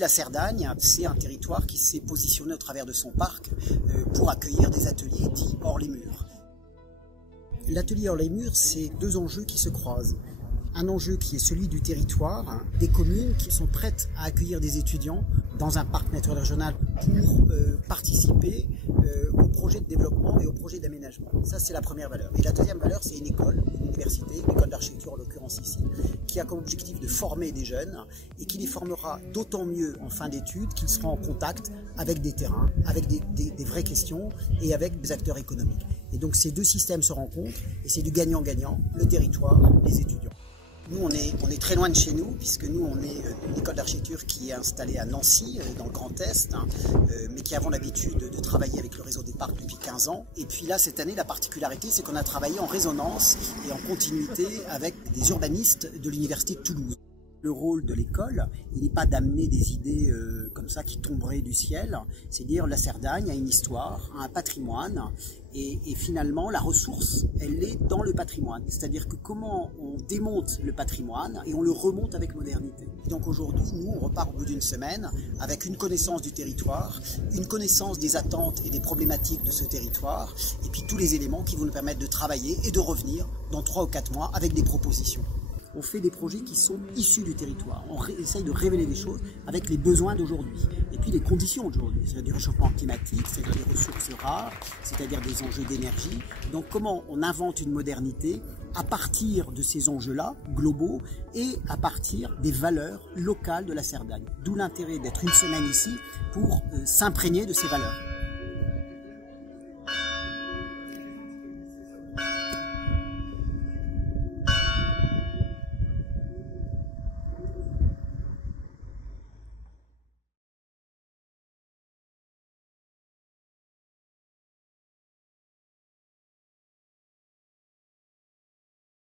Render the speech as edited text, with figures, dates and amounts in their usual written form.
la Cerdagne, c'est un territoire qui s'est positionné au travers de son parc pour accueillir des ateliers dits hors les murs. L'atelier hors les murs, c'est deux enjeux qui se croisent. Un enjeu qui est celui du territoire, des communes qui sont prêtes à accueillir des étudiants dans un parc naturel régional pour participer au projet de développement et au projet d'aménagement. Ça, c'est la première valeur. Et la deuxième valeur, c'est une école, une université, une école d'architecture en l'occurrence ici, qui a comme objectif de former des jeunes et qui les formera d'autant mieux en fin d'études qu'ils seront en contact avec des terrains, avec des vraies questions et avec des acteurs économiques. Et donc ces deux systèmes se rencontrent et c'est du gagnant-gagnant, le territoire, les étudiants. Nous, on est très loin de chez nous, puisque nous, on est une école d'architecture qui est installée à Nancy, dans le Grand Est, mais qui avons l'habitude de travailler avec le réseau des parcs depuis 15 ans. Et puis là, cette année, la particularité, c'est qu'on a travaillé en résonance et en continuité avec des urbanistes de l'Université de Toulouse. Le rôle de l'école, il n'est pas d'amener des idées comme ça qui tomberaient du ciel, c'est dire la Cerdagne a une histoire, a un patrimoine, et finalement la ressource, elle est dans le patrimoine. C'est-à-dire que comment on démonte le patrimoine et on le remonte avec modernité. Donc aujourd'hui, nous, on repart au bout d'une semaine avec une connaissance du territoire, une connaissance des attentes et des problématiques de ce territoire, et puis tous les éléments qui vont nous permettre de travailler et de revenir dans 3 ou 4 mois avec des propositions. On fait des projets qui sont issus du territoire. On essaye de révéler des choses avec les besoins d'aujourd'hui. Et puis les conditions d'aujourd'hui, c'est-à-dire du réchauffement climatique, c'est-à-dire des ressources rares, c'est-à-dire des enjeux d'énergie. Donc comment on invente une modernité à partir de ces enjeux-là, globaux, et à partir des valeurs locales de la Cerdagne. D'où l'intérêt d'être une semaine ici pour s'imprégner de ces valeurs.